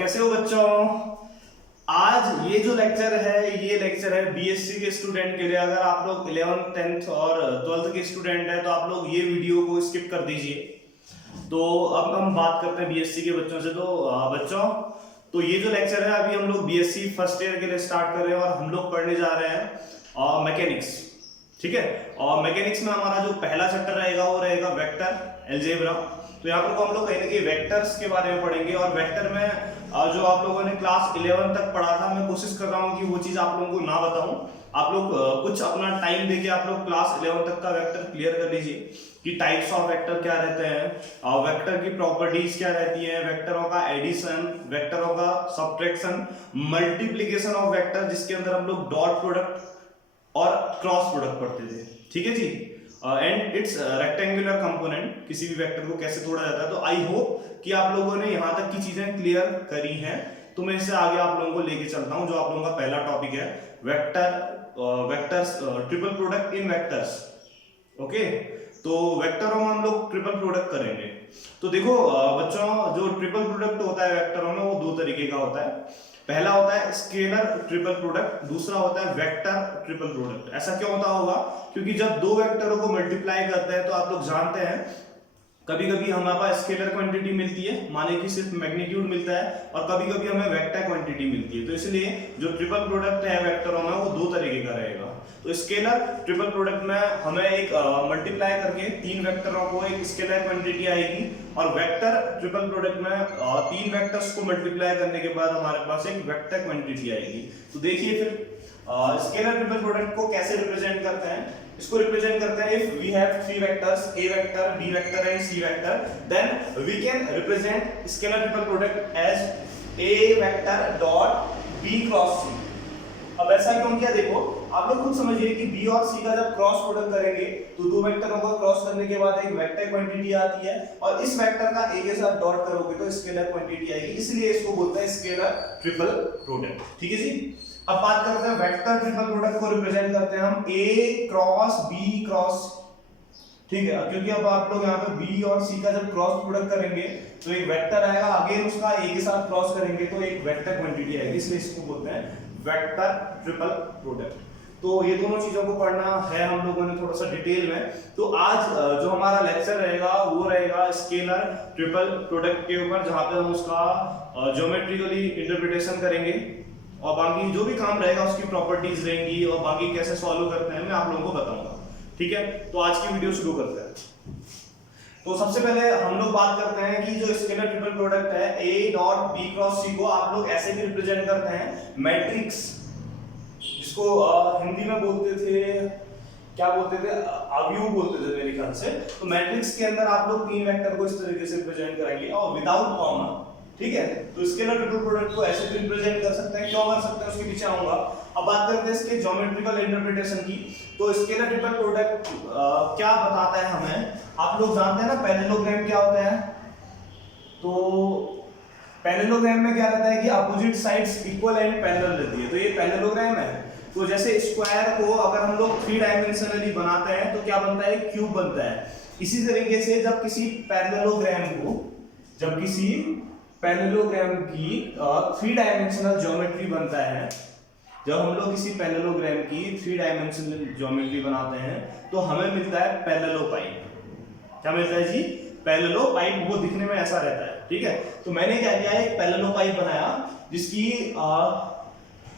कैसे हो बच्चों। आज ये जो लेक्चर है ये लेक्चर है बीएससी के स्टूडेंट के लिए। अगर आप लोग 11th 10th और 12th के स्टूडेंट हैं तो आप लोग ये वीडियो को स्किप कर दीजिए। तो अब हम बात करते हैं बीएससी के बच्चों से। तो बच्चों, तो ये जो लेक्चर है अभी हम लोग बीएससी फर्स्ट ईयर के लिए स्टार्ट कर रहे हैं और हम लोग पढ़ने जा रहे हैं मैकेनिक्स। ठीक है, और मैकेनिक्स में हमारा जो पहला चैप्टर रहेगा वो रहेगा वेक्टर अलजेब्रा। तो यहाँ पर हम लोग कहीं ना कहीं वेक्टर्स के बारे में पढ़ेंगे। और वेक्टर में जो आप लोगों ने क्लास 11 तक पढ़ा था, मैं कोशिश कर रहा हूँ कि वो चीज़ आप लोगों को ना बताऊं। आप लोग कुछ अपना टाइम देके आप लोग क्लास 11 तक का वेक्टर क्लियर कर लीजिए कि टाइप्स ऑफ वेक्टर क्या रहते हैं, वेक्टर की प्रॉपर्टीज क्या रहती हैं, वेक्टरों का एडिशन, वेक्टरों का सब्ट्रैक्शन, मल्टीप्लिकेशन ऑफ वेक्टर जिसके अंदर हम लोग डॉट प्रोडक्ट और क्रॉस प्रोडक्ट पढ़ते थे। ठीक है जी, एंड इट्स रेक्टेंगुलर कंपोनेंट, किसी भी वेक्टर को कैसे तोड़ा जाता है। तो आई होप कि आप लोगों ने यहाँ तक की चीजें क्लियर करी हैं। तो मैं इससे आगे आप लोगों को लेके चलता हूँ। जो आप लोगों का पहला टॉपिक है vectors, triple product in vectors. Okay, तो वेक्टरों में हम लोग ट्रिपल प्रोडक्ट करेंगे। तो देखो बच्चों, जो ट्रिपल प्रोडक्ट होता है वेक्टरों में वो दो तरीके का होता है। पहला होता है स्केलर ट्रिपल प्रोडक्ट, दूसरा होता है वेक्टर ट्रिपल प्रोडक्ट। ऐसा क्यों होता होगा? क्योंकि जब दो वेक्टरों को मल्टीप्लाई करते हैं तो आप लोग जानते हैं कभी कभी हमारे पास स्केलर क्वांटिटी मिलती है, माने कि सिर्फ मैग्नीट्यूड मिलता है, और कभी कभी हमें वेक्टर क्वांटिटी मिलती है। तो इसलिए जो ट्रिपल प्रोडक्ट है वेक्टरों में वो दो तरीके का रहेगा। तो स्केलर ट्रिपल प्रोडक्ट में हमें एक मल्टीप्लाई करके तीन वेक्टरों को एक स्केलर क्वांटिटी आएगी, और वेक्टर ट्रिपल प्रोडक्ट में तीन वेक्टर्स को मल्टीप्लाई करने के बाद हमारे पास एक वेक्टर क्वांटिटी आएगी। तो देखिए फिर स्केलर ट्रिपल प्रोडक्ट को कैसे रिप्रेजेंट करते हैं। इसको रिप्रेजेंट करते हैं if we have three vectors a vector, b vector and c vector, then we can represent scalar triple product as a vector dot b cross c। अब ऐसा क्यों किया देखो, आप लोग खुद समझिए कि b और c का जब क्रॉस प्रोडक्ट करेंगे तो दो वेक्टरों का क्रॉस करने के बाद एक वेक्टर क्वांटिटी आती है, और इस वेक्टर का a के साथ डॉट करोगे तो स्केलर क्वांटिटी आएगी। इसलिए इसको बोलते हैं स्केलर ट्रिपल प्रोडक्ट। ठीक है जी। अब बात करते हैं वेक्टर ट्रिपल प्रोडक्ट को रिप्रेजेंट करते हैं हम a क्रॉस b क्रॉस। ठीक है, क्योंकि अब आप लोग यहाँ पे b और c का जब क्रॉस प्रोडक्ट करेंगे तो एक वेक्टर आएगा, अगेन उसका a के साथ क्रॉस करेंगे तो एक वेक्टर क्वांटिटी आएगी, इसलिए इसको बोलते हैं वेक्टर ट्रिपल प्रोडक्ट। तो ये दोनों चीजों को पढ़ना है हम लोगों ने थोड़ा सा डिटेल में। तो आज जो हमारा लेक्चर रहेगा वो रहेगा स्केलर ट्रिपल प्रोडक्ट के ऊपर, जहाँ पे हम उसका ज्योमेट्रिकली इंटरप्रिटेशन करेंगे और बाकी जो भी काम रहेगा उसकी प्रॉपर्टीज रहेंगी और बाकी कैसे सॉल्व करते हैं मैं आप लोगों को बताऊंगा। ठीक है, तो आज की वीडियो शुरू करते हैं। तो सबसे पहले हम लोग बात करते हैं कि जो स्केलर ट्रिपल प्रोडक्ट है a dot b cross c को आप लोग ऐसे भी रिप्रेजेंट करते हैं मैट्रिक्स, जिसको हिंदी में बोलते थे, क्या बोलते थे, अवयव बोलते थे मेरे ख्याल से। तो मैट्रिक्स के अंदर आप लोग तीन वेक्टर को इस तरीके से रिप्रेजेंट करेंगे और विदाउट कॉमा। ठीक है, तो स्केलर ट्रिपल प्रोडक्ट को ऐसे भी रिप्रेजेंट कर सकते हैं। क्यों कर सकते हैं उसके पीछे आऊंगा। अब बात करते हैं इसके ज्योमेट्रिकल इंटरप्रिटेशन की। तो स्केलर ट्रिपल प्रोडक्ट क्या बताता है हमें, आप लोग जानते हैं ना पैरेललोग्राम क्या होता है। तो पैरेललोग्राम में क्या रहता है कि opposite sides equal and parallel रहती है। तो ये पैरेललोग्राम है। तो जैसे स्क्वायर को अगर हम लोग 3 डायमेंशनली बनाते हैं तो क्या बनता है, क्यूब बनता है। इसी तरीके से जब किसी पैरेललोग्राम की 3 डायमेंशनल ज्योमेट्री बनता है, जब हम लोग किसी पैरेललोग्राम की 3 डायमेंशनल ज्योमेट्री बनाते हैं तो हमें मिलता है पैरेललोपाइप। क्या मिलता है जी, पैरेललोपाइप। वो दिखने में ऐसा रहता है। ठीक है, तो मैंने क्या किया, एक पैरेललोपाइप बनाया जिसकी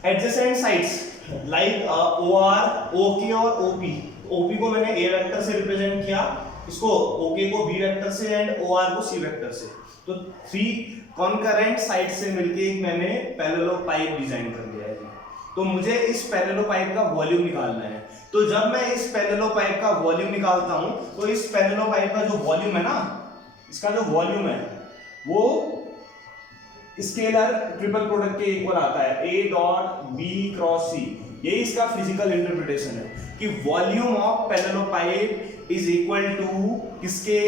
adjacent sides like OR, OK और OP को मैंने a वेक्टर से रिप्रेजेंट किया, इसको OK को b वेक्टर से एंड OR को c वेक्टर से। तो 3 कॉन्करेंट साइड से मिलके एक मैंने पैरेललोपाइप डिजाइन कर लिया है। तो मुझे इस पैरेललोपाइप का वॉल्यूम निकालना है। तो जब मैं इस पैरेललोपाइप का वॉल्यूम निकालता हूं तो इस पैरेललोपाइप का जो वॉल्यूम है ना, इसका जो वॉल्यूम है वो स्केलर ट्रिपल प्रोडक्ट के इक्वल आता है a dot b cross c। यही इसका फिजिकल इंटरप्रिटेशन है कि volume of parallelepiped is equal to किसके,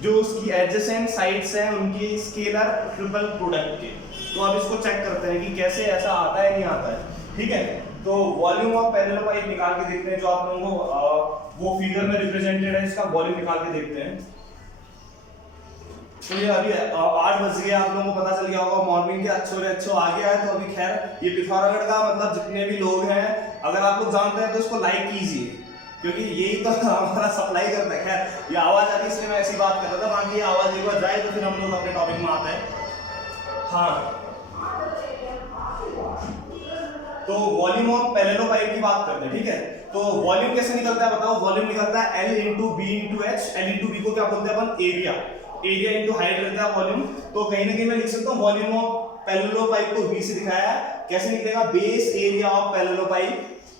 जो उसकी एडजेसेंट साइड्स हैं उनकी स्केलर ट्रिपल प्रोडक्ट के। तो अब इसको चेक करते हैं कि कैसे ऐसा आता है नहीं आता है। ठीक है, तो वॉल्यूम ऑफ पैरेललोपाइप निकाल के देखते हैं। जो आप लोगों को वो फिगर में रिप्रेजेंटेड है, इसका वॉल्यूम निकाल के देखते हैं। तो ये अभी 8 बज गए, आप लोगों को पता चल गया होगा मॉर्निंग के अच्छो आ गया है। तो अभी खैर ये पिथौरागढ़ का मतलब जितने भी लोग हैं, अगर आप लोग जानते हैं तो इसको लाइक कीजिए, क्योंकि यही तो हमारा सप्लाई करता है। खैर ये आवाज आ रही है इसलिए मैं ऐसी बात कर रहा था, बाकी ये आवाज एक बार जाए तो फिर हम लोग अपने टॉपिक में आते हैं। हाँ, तो वॉल्यूम ऑफ पैरेलल पाइप की बात करते हैं, ठीक है। तो वॉल्यूम कैसे निकलता है बताओ? वॉल्यूम निकलता है L into B into H. L into B को क्या बोलते हैं अपन? एरिया। एरिया इंटू हाइट रहता है वॉल्यूम। तो कहीं ना कहीं मैं लिख सकता हूँ वॉल्यूम ऑफ पैरेलल पाइप को V से दिखाया है। कैसे निकलेगा? Base area of parallel pipe.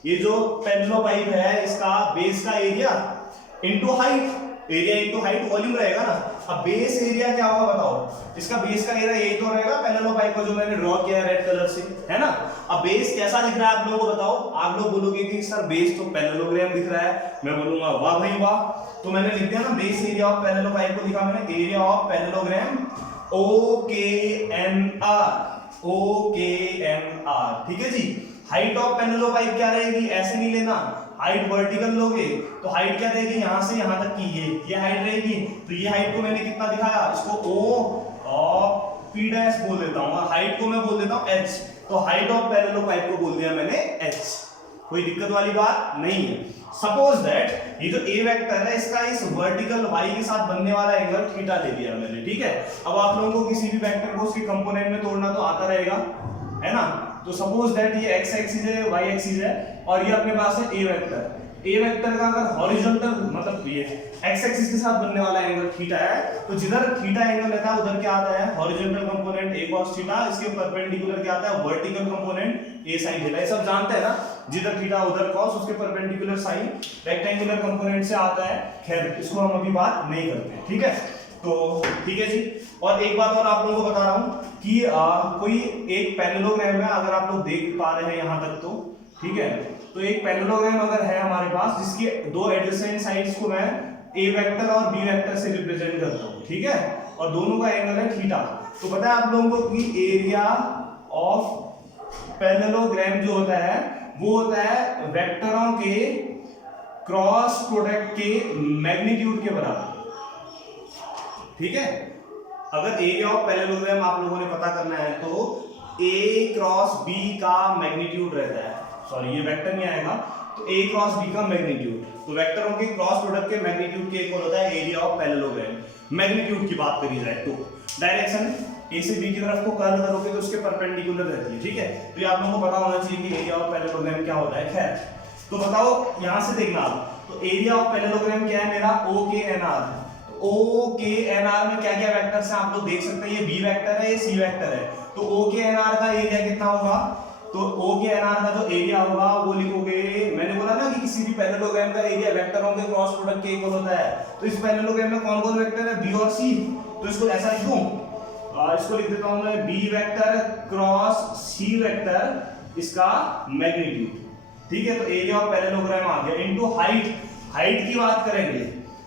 ये जो पैरेलल पाइप है इसका बेस का area into height, area into height volume रहेगा ना। अब बेस एरिया क्या होगा बताओ? इसका बेस का एरिया यही तो रहेगा पैरेलल पाइप का जो मैंने ड्रॉ किया है रेड कलर से, है ना। अब बेस कैसा दिख रहा है आप लोगों को बताओ? आप लोग बोलोगे कि सर बेस तो पैरेललोग्राम दिख रहा है। मैं बोलूंगा वाह भाई वाह। तो मैंने लिख दिया ना base area of parallel pipe को लिखा मैंने एरिया ऑफ पैरेललोग्राम OKNR, ठीक है जी। हाइट ऑफ पैरेलल पाइप क्या रहेगी? ऐसे नहीं लेना, हाइट वर्टिकल लोगे तो हाइट क्या रहेगी? यहां से यहां तक की ये हाइट रहेगी। तो ये हाइट को मैंने कितना दिखाया? इसको O और P डैश बोल देता हूं और हाइट को मैं बोल देता हूं H। तो हाइट ऑफ पैरेलल पाइप को बोल दिया मैंने H। कोई दिक्कत वाली बात नहीं है। सपोज दैट ये जो A वेक्टर है इसका इस वर्टिकल Y के साथ बनने वाला एंगल थीटा ले लिया मैंने, ठीक है। अब आप लोगों को किसी भी वेक्टर को उसके कंपोनेंट में तोड़ना तो आता रहेगा, है ना। तो सपोज दैट ये x एक्सिस है, y एक्सिस है और ये अपने पास है a वेक्टर। a वेक्टर का अगर हॉरिजॉन्टल मतलब ये x एक्सिस के साथ बनने वाला एंगल थीटा है, तो जिधर थीटा एंगल रहता है उधर क्या आता है? Horizontal component a cos theta. इसके परपेंडिकुलर क्या आता है? Vertical component a sin theta. ये सब जानते हैं ना, जिधर थीटा उधर cos, उसके परपेंडिकुलर sin। रेक्टेंगुलर कंपोनेंट से आता है। खैर इसको हम अभी बात नहीं करते, ठीक है। तो ठीक है जी। और एक बात और आप लोगों को बता रहा हूं कि कोई एक पैरेललोग्राम है, अगर आप लोग देख पा रहे हैं यहां तक तो ठीक है। तो एक पैरेललोग्राम अगर है हमारे पास जिसकी दो एडजेसेंट साइड्स को मैं a वेक्टर और b वेक्टर से रिप्रेजेंट करता हूं, ठीक है, और दोनों का एंगल है थीटा। तो पता है आप लोगों को कि एरिया ऑफ पैरेललोग्राम जो होता है वो होता है वेक्टरों के क्रॉस प्रोडक्ट के मैग्नीट्यूड के बराबर, ठीक है। अगर एरिया ऑफ पैरेललोग्राम आप लोगों ने पता करना है तो a क्रॉस b का मैग्नीट्यूड रहता है, सॉरी ये वेक्टर नहीं आएगा, तो a क्रॉस b का मैग्नीट्यूड, तो वेक्टरों के क्रॉस प्रोडक्ट के मैग्नीट्यूड के इक्वल होता है एरिया ऑफ पैरेललोग्राम। मैग्नीट्यूड की बात करी जाए तो डायरेक्शन a से b की तरफ को कर्ल करोगे तो उसके परपेंडिकुलर रहती है, ठीक है। तो ये आप लोगों को पता होना चाहिए कि एरिया ऑफ पैरेललोग्राम क्या होता है। खैर तो बताओ यहां से देखना आप, तो एरिया ऑफ पैरेललोग्राम क्या है मेरा? OKNR। OKNR में क्या क्या वेक्टर्स हैं आप लोग देख सकते हैं। ये B वेक्टर है, ये C वेक्टर है। तो OKNR का एरिया कितना होगा? तो OKNR का जो एरिया होगा वो लिखोगे, मैंने बोला ना कि किसी भी पैरेललोग्राम का एरिया वेक्टरों के क्रॉस प्रोडक्ट के इक्वल होता है। तो इस पैरेललोग्राम में कौन कौन वेक्टर है? B और C। तो इसको ऐसा लिख दूं, इसको लिख देता हूं मैं B vector cross C vector, इसका मैग्नीट्यूड, ठीक है। तो एरिया ऑफ पैरेललोग्राम आ गया इनटू हाइट। हाइट की बात करेंगे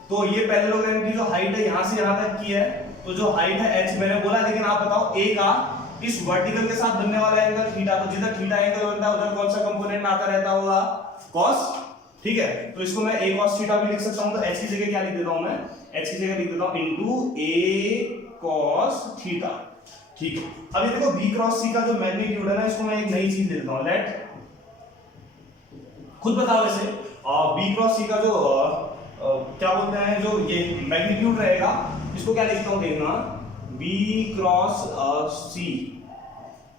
तो ये पैरेललोग्राम की जो हाइट है यहां से यहां तक की है, तो जो हाइट है h मैंने बोला, लेकिन आप बताओ a का इस वर्टिकल के साथ बनने वाला एंगल थीटा। तो जिधर थीटा एंगल बनता है उधर कौन सा कंपोनेंट आता रहता होगा? cos, ठीक है। तो इसको मैं a cos थीटा भी लिख सकता हूं। तो h की जगह क्या लिख देता हूं मैं? h की जगह लिख देता हूं इनटू a cos थीटा, ठीक है। अब ये देखो b क्रॉस c का जो मैग्नीट्यूड है ना, इसको मैं एक नई चीज दे देता हूं। लेट खुद बताओ वैसे b क्रॉस c का जो क्या बोलते हैं, जो ये मैग्नीट्यूड रहेगा, इसको क्या लिखता हूं देखना, b क्रॉस c,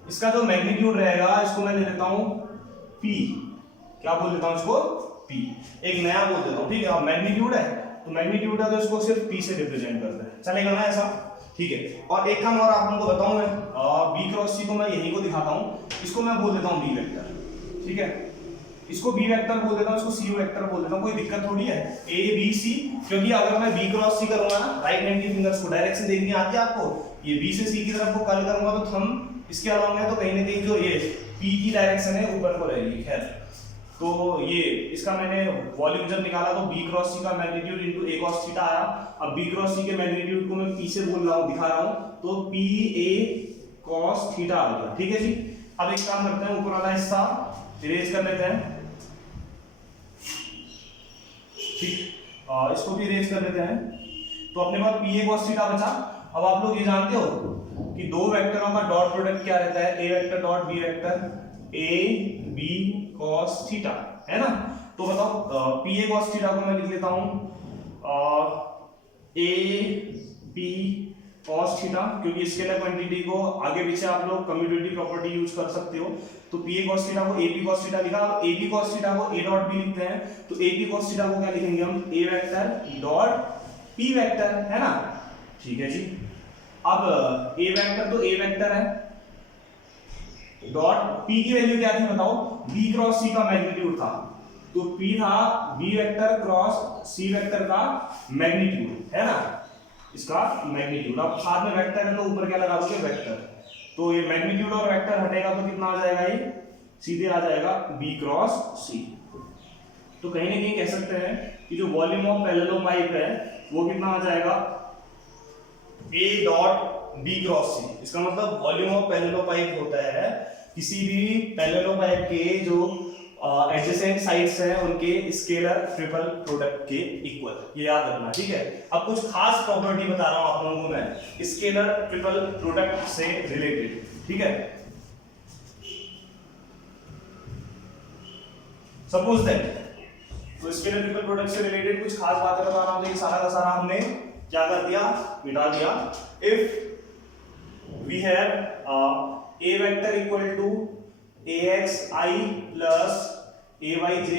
इसका जो मैग्नीट्यूड रहेगा इसको मैं ले लेता हूं p। क्या बोल देता हूं इसको? p। एक नया बोल देता हूं, ठीक है। अब मैग्नीट्यूड है तो मैग्नीट्यूड है तो इसको सिर्फ p से रिप्रेजेंट करते हैं, चलेगा ना ऐसा, ठीक है। और एक काम और आप लोगों को बताऊं मैं, b क्रॉस c को मैं यहीं को दिखाता हूं, इसको मैं बोल देता हूं b वेक्टर, ठीक है। इसको b वेक्टर बोल देता हूं, इसको c वेक्टर बोल देता हूं, कोई दिक्कत थोड़ी है। a b c, क्योंकि अगर मैं b क्रॉस c करूंगा ना, राइट हैंड की फिंगर्स को डायरेक्शन देखनी आती है आपको, ये b से c की तरफ को कर्ल करूंगा तो थंब इसके अलावा है, तो कहीं ना कहीं जो ये p की डायरेक्शन है ऊपर को रहेगी। खैर तो ये इसका मैंने वॉल्यूम जब निकाला तो b क्रॉस c का magnitude into a cos theta आया। अब b क्रॉस c के मैग्नीट्यूड को मैं p से बोल रहा हूं, दिखा रहा हूं, तो p a cos थीटा आ गया, ठीक है जी। अब एक काम करते हैं, ऊपर वाला हिस्सा इरेज कर लेते हैं, ठीक, इसको भी इरेज कर लेते हैं। तो अपने पास pa cos थीटा बचा। अब आप लोग ये जानते हो कि दो वेक्टरों का डॉट प्रोडक्ट क्या रहता है, a vector dot b vector, a b cos theta, है ना। तो बताओ पी ए कॉस थीटा को मैं लिख लेता हूं ए पी कॉस थीटा, क्योंकि स्केलर क्वांटिटी को आगे पीछे आप लोग कम्यूटेटिव प्रॉपर्टी यूज कर सकते हो। तो पी ए कॉस थीटा को ए पी कॉस थीटा लिखा, अब ए बी कॉस थीटा को ए डॉट बी लिखते हैं, तो ए पी कॉस थीटा को क्या लिखेंगे हम, ए वेक्टर डॉट पी वेक्टर, है ना। ठीक है जी। अब ए वेक्टर तो ए वेक्टर है, डॉट पी की वैल्यू क्या थी बताओ, बी क्रॉस सी का मैग्नीट्यूड था, तो पी था B vector cross C vector का मैग्नीट्यूड, है ना, इसका मैग्नीट्यूड। अब साथ में वेक्टर है तो ऊपर क्या लगा दोगे, वेक्टर, तो ये मैग्नीट्यूड और वेक्टर हटेगा तो कितना आ जाएगा, ये सीधे आ जाएगा बी क्रॉस सी। तो कहीं ना कहीं कह सकते हैं कि जो वॉल्यूम ऑफ पैरेललोपाइप है वो कितना आ जाएगा, ए डॉट बी क्रॉस सी। इसका मतलब वॉल्यूम ऑफ पैरेललोपाइप होता है किसी भी पैरेललोपाइप के जो एडजेसेंट साइड्स हैं उनके स्केलर ट्रिपल प्रोडक्ट के इक्वल, ये याद रखना, ठीक है। अब कुछ खास प्रॉपर्टी बता रहा हूं आप लोगों को मैं स्केलर ट्रिपल प्रोडक्ट से रिलेटेड, ठीक है। सपोज दैट, तो स्केलर ट्रिपल प्रोडक्ट से रिलेटेड कुछ खास बातें बता रहा हूं, तो ये सारा का सारा हमने क्या कर दिया, मिटा दिया। If we have a vector equal to axi plus ayj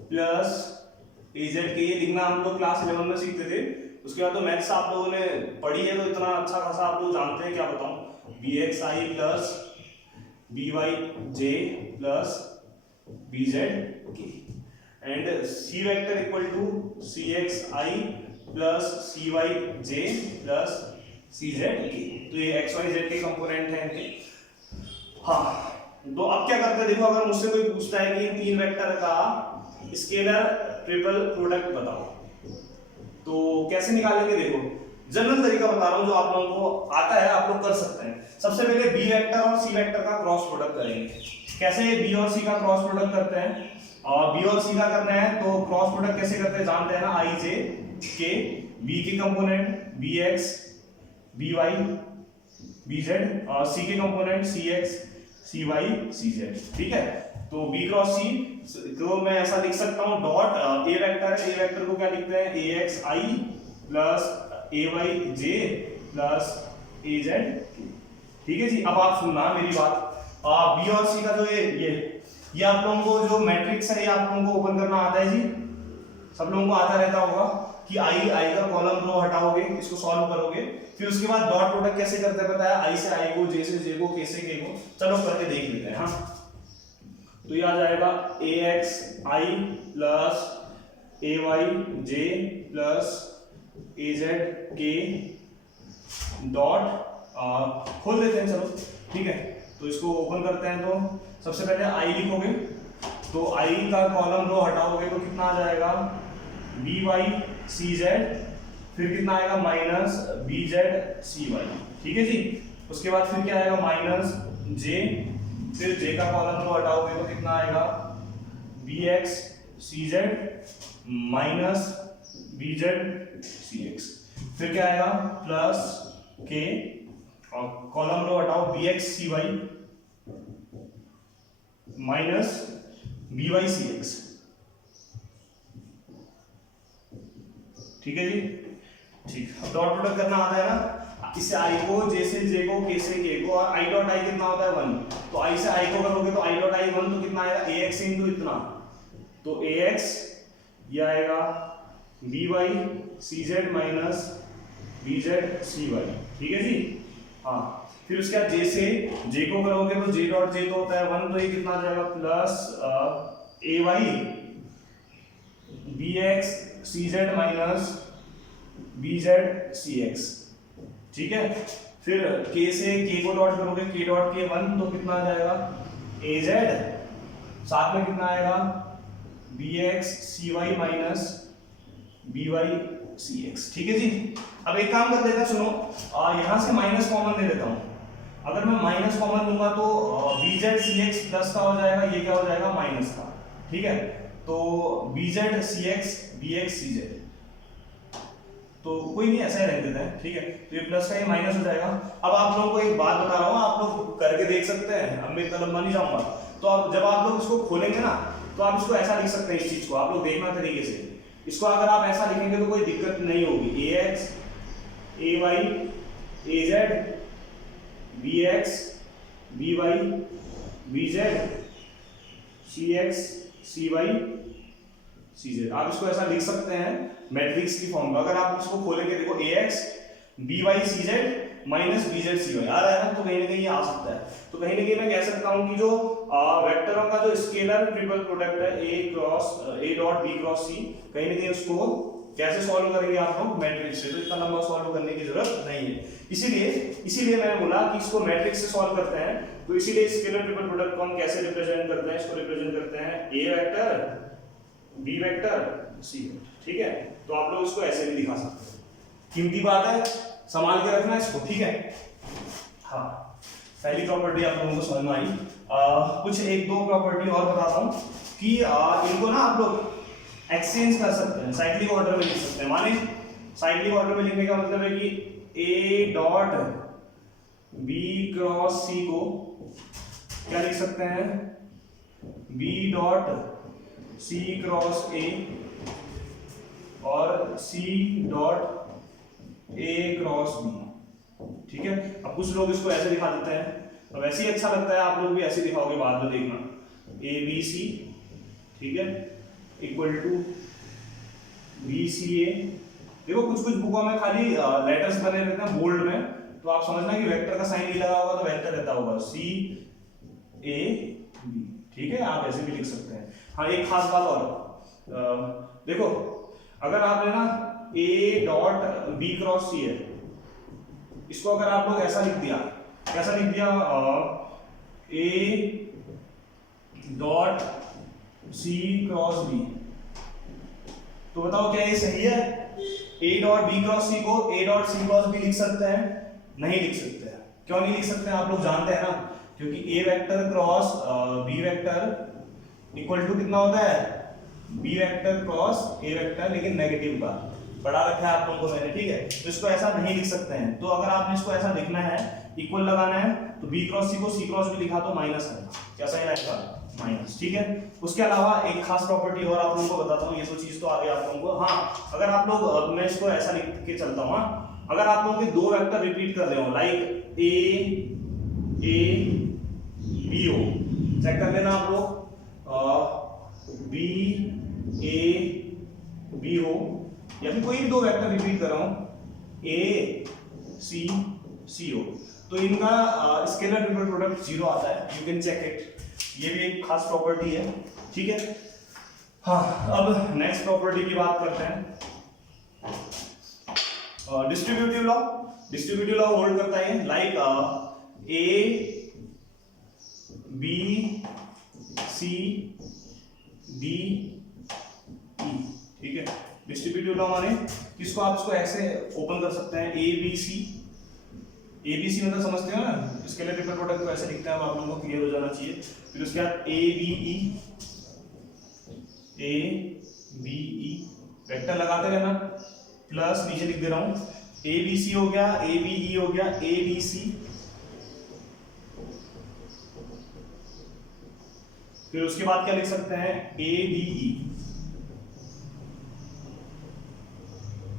plus az K, ये लिखना हम लोग क्लास 11 में सीखते थे। उसके बाद तो मैथ्स आप लोगों ने पढ़ी है तो इतना अच्छा खासा आप लोग जानते हैं, क्या बताऊं, bxi plus byj plus bz K, and c vector equal to cxi plus cyj plus cz K. तो ये x y z के कंपोनेंट हैं इनके। हाँ, तो अब क्या करते हैं, देखो अगर मुझसे कोई पूछता है कि इन तीन वेक्टर का स्केलर ट्रिपल प्रोडक्ट बताओ, तो कैसे निकालेंगे, देखो जनरल तरीका बता रहा हूं जो आप लोगों को आता है, आप लोग कर सकते हैं। सबसे पहले बी वेक्टर और सी वेक्टर का क्रॉस प्रोडक्ट करेंगे। कैसे बी और सी का क्रॉस प्रोडक्ट करते हैं, और बी और सी का करना है तो क्रॉस प्रोडक्ट कैसे करते हैं जानते हैं ना, आई जे के, बी के component B X B Y B Z, और सी के कंपोनेंट सी एक्स सी वाई सी जेड, ठीक है। तो बी क्रॉस सी तो मैं ऐसा लिख सकता हूं, डॉट ए वेक्टर है, ए वेक्टर को क्या लिखते हैं, ए x I plus a Y J plus A Z, ठीक है जी। अब आप सुनना मेरी बात, बी और सी का जो ये आप लोगों को जो मैट्रिक्स है ये आप लोगों को ओपन करना आता है जी, सब लोगों को आता रहता होगा कि आई का कॉलम रो हटाओगे, इसको सॉल्व करोगे, फिर उसके बाद डॉट प्रोडक्ट कैसे करते हैं बताया, आई से आई को, जे से जे को, के से के को, चलो करके देख लेते हैं। हाँ, तो ये आ जाएगा ए x I plus a Y J plus A Z के डॉट, खोल देते हैं चलो, ठीक है। तो इसको ओपन करते हैं, तो सबसे पहले आई लिखोगे, तो आई का कॉलम रो हटाओगे तो कितना आ जाएगा, बी वाई सी जेड, फिर कितना आएगा minus B Z C Y, ठीक है जी। उसके बाद फिर क्या आएगा, माइनस जे, फिर जे का कॉलम रो हटाओगे तो कितना आएगा, b x c Z minus B Z C x, फिर क्या आएगा, प्लस के, और कॉलम रो हटाओ, बी एक्स सी y minus b Y c x, ठीक है जी। ठीक, अब डॉट प्रोडक्ट करना आता है ना, इससे आई को, जे से जे को, के से के को, और आई डॉट आई कितना होता है 1, तो आई से आई को करोगे तो आई डॉट आई 1, तो कितना आएगा, ए एक्स इंटू इतना, तो ए एक्स ये आएगा B Y C Z minus B Z C Y, ठीक है जी। हाँ, फिर उसके बाद जे से जे को करोगे तो जे डॉट जे तो होता है 1, तो ये कितना आ जाएगा, plus a y b x c Z minus B Z C x, ठीक है। फिर के से के को डॉट करोगे, के डॉट के 1, तो कितना आ जाएगा, ए जेड, साथ में कितना आएगा, बी एक्स सी y minus b Y c x, ठीक है जी। अब एक काम कर लेते हैं, सुनो, यहां से माइनस कॉमन ले लेता हूं। अगर मैं माइनस कॉमन लूंगा तो B Z C X plus का हो जाएगा, ये क्या हो जाएगा, माइनस का, ठीक है। तो B Z C x b x c z, तो कोई नहीं, ऐसा ही रख देते हैं, ठीक है। तो ये प्लस का ये माइनस हो जाएगा। अब आप लोगों को एक बात बता रहा हूँ, आप लोग करके देख सकते हैं, अब मैं इतना लंबा नहीं जाऊंगा। तो आप जब आप लोग इसको खोलेंगे ना, तो आप इसको ऐसा लिख सकते हैं, इस चीज को आप लोग देखना तरीके से। इसको अगर आप ऐसा लिखेंगे तो कोई दिक्कत नहीं होगी। ax ay az bx by bz cx cy cz, आप इसको ऐसा लिख सकते हैं मैट्रिक्स की फॉर्म में। अगर आप इसको खोलेंगे, देखो ax by cz minus bz cy आ रहा है ना, तो कहीं ना कहीं ये आ सकता है। तो कहीं ना कहीं मैं कह सकता हूँ कि जो वेक्टरों का जो स्केलर ट्रिपल प्रोडक्ट है a dot b cross c, कहीं ना कहीं उसको कैसे सॉल्व करेंगे आप लोग, मैट्रिक्स से। तो इतना लंबा सॉल्व करने की जरूरत नहीं है। इसीलिए मैंने बोला कि इसको मैट्रिक्स से सॉल्व करते हैं। तो इसीलिए स्केलर ट्रिपल प्रोडक्ट को हम कैसे रिप्रेजेंट करते हैं, इसको रिप्रेजेंट करते हैं a vector b vector c, ठीक है। तो आप लोग इसको ऐसे भी दिखा सकते हैं। कीमती बात है, संभाल के रखना इसको, ठीक है। हाँ, पहली प्रॉपर्टी आप लोगों को समझ में आई। कुछ एक दो प्रॉपर्टी और बताता हूँ कि इनको ना आप लोग एक्सचेंज कर सकते हैं, साइक्लिक ऑर्डर में लिख सकते हैं। माने साइक्लिक ऑर्डर में लिखने का मतलब है कि a dot b cross c को क्या लिख सकते हैं, b dot c cross a और c dot a cross b, ठीक है। अब कुछ लोग इसको ऐसे दिखा देते हैं, अब ऐसे ही अच्छा लगता है, आप लोग भी ऐसे दिखाओगे बाद में देखना, a b c, ठीक है, equal to b c a। देखो कुछ बुकों में खाली लेटर्स बने रहते हैं बोल्ड में, तो आप समझना कि वेक्टर का साइन नहीं लगा होगा तो वेक्टर रहता होगा c a b, ठीक है। आप ऐसे भी लिख सकते हैं। हाँ, एक खास बात और, देखो अगर आपने ना a dot b cross c है, इसको अगर आप लोग ऐसा लिख दिया, कैसा लिख दिया, a dot c cross b, तो बताओ क्या ये सही है? a dot b cross c को a dot c cross b लिख सकते हैं? नहीं लिख सकते हैं। क्यों नहीं लिख सकते हैं? आप लोग जानते हैं ना, क्योंकि a vector cross b vector equal to कितना होता है, b vector cross a vector, लेकिन नेगेटिव का पढ़ा रखा है आप लोगों को मैंने, ठीक है। तो इसको ऐसा नहीं लिख सकते हैं। तो अगर आपने इसको ऐसा लिखना है, इक्वल लगाना है, तो b क्रॉस c को c क्रॉस b लिखा तो माइनस है, कैसा ही आएगा, माइनस, ठीक है। उसके अलावा एक खास प्रॉपर्टी और आप लोगों को बताता हूँ, ये तो चीज तो आ गई आप लोगों को। हाँ, अगर आप लोग, मैं इसको ऐसा लिख के चलता हूँ, अगर आप लोगों के दो वेक्टर रिपीट कर रहे हो, लाइक a b हो, चेक कर लेना आप लोग, b a b हो, या फिर कोई भी दो वेक्टर रिपीट कर रहा हूं a c c हो, तो इनका स्केलर ट्रिपल प्रोडक्ट 0 आता है। यू कैन चेक इट, ये भी एक खास प्रॉपर्टी है, ठीक है। हाँ, अब नेक्स्ट प्रॉपर्टी की बात करते हैं, distributive law. Distributive law hold करता है like a b c d e, ठीक है। डिस्ट्रीब्यूटिव लॉ माने किसको, आप इसको ऐसे ओपन कर सकते हैं, a b c मतलब समझते हो ना, स्केलर ट्रिपल प्रोडक्ट को ऐसे लिखते हैं, आप लोगों को क्लियर हो जाना चाहिए। फिर उसके बाद a b e वेक्टर लगाते रहना, प्लस नीचे लिख दे रहा हूं a b c हो गया, a b e हो गया, a d c, फिर उसके बाद क्या लिख सकते हैं, a d e,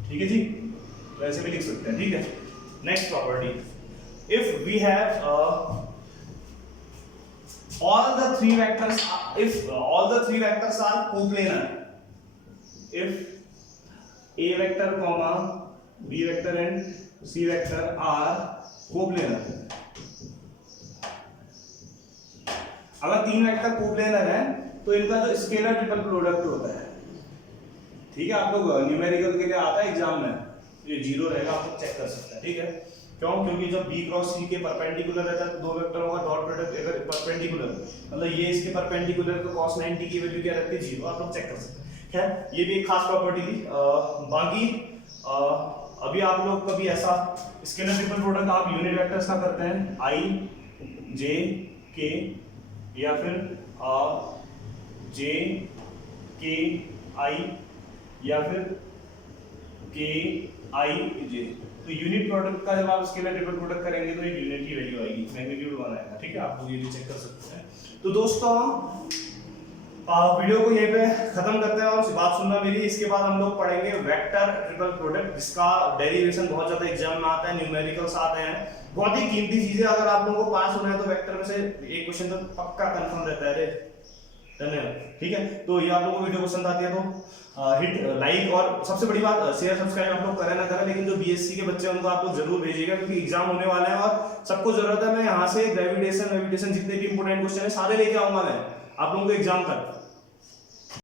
ठीक है जी। तो ऐसे भी लिख सकते हैं, ठीक है। Next property, if we have all the three vectors are coplanar, if a vector comma b vector and c vector are coplanar, अगर तीन वेक्टर कोप्लेनर है तो इनका जो स्केलर ट्रिपल प्रोडक्ट होता है, ठीक है। आप लोग न्यूमेरिकल के लिए आता है एग्जाम में, ये 0 रहेगा, आप लोग चेक कर सकते हैं, ठीक है। क्यों? क्योंकि जब b क्रॉस c के परपेंडिकुलर रहता है तो दो वेक्टरों का डॉट प्रोडक्ट अगर परपेंडिकुलर, मतलब ये इसके परपेंडिकुलर तो cos 90 की वैल्यू क्या रहती है, 0, आप लोग चेक कर सकते हैं। खैर, ये भी एक खास प्रॉपर्टी थी। बाकी अभी आप लोग कभी ऐसा स्केलर ट्रिपल प्रोडक्ट आप यूनिट वेक्टर्स का करते हैं, i j k, या फिर j k i, या फिर k आई जे। तो यूनिट प्रोडक्ट का जब आप स्केलर ट्रिपल प्रोडक्ट करेंगे तो एक यूनिट की वैल्यू आएगी, मैग्नीट्यूड 1 आएगा, ठीक है, आप लोग ये भी चेक कर सकते हैं। तो दोस्तों वीडियो को यहीं पे खत्म करते हैं और बात सुनना मेरी, इसके बाद हम लोग पढ़ेंगे वेक्टर ट्रिपल प्रोडक्ट, जिसका डेरिवेशन बहुत ज्यादा एग्जाम में आता है, न्यूमेरिकल्स आते हैं, बहुत ही कीमती चीज है। अगर आप लोगों को पास होना है तो वेक्टर में से एक क्वेश्चन तो पक्का कंफर्म रहता है रे। धन्यवाद, ठीक है। तो ये आप लोगों को वीडियो पसंद आती है तो हिट लाइक, और सबसे बड़ी बात शेयर सब्सक्राइब आप लोग करें ना करें, लेकिन जो बीएससी के बच्चे हैं उनको आप लोग जरूर भेजिएगा, क्योंकि एग्जाम होने वाले हैं और सबको जरूरत है। मैं यहाँ से ग्रेविटेशन जितने भी इंपोर्टेंट क्वेश्चन है सारे लेके आऊंगा मैं आप लोगों को एग्जाम तक।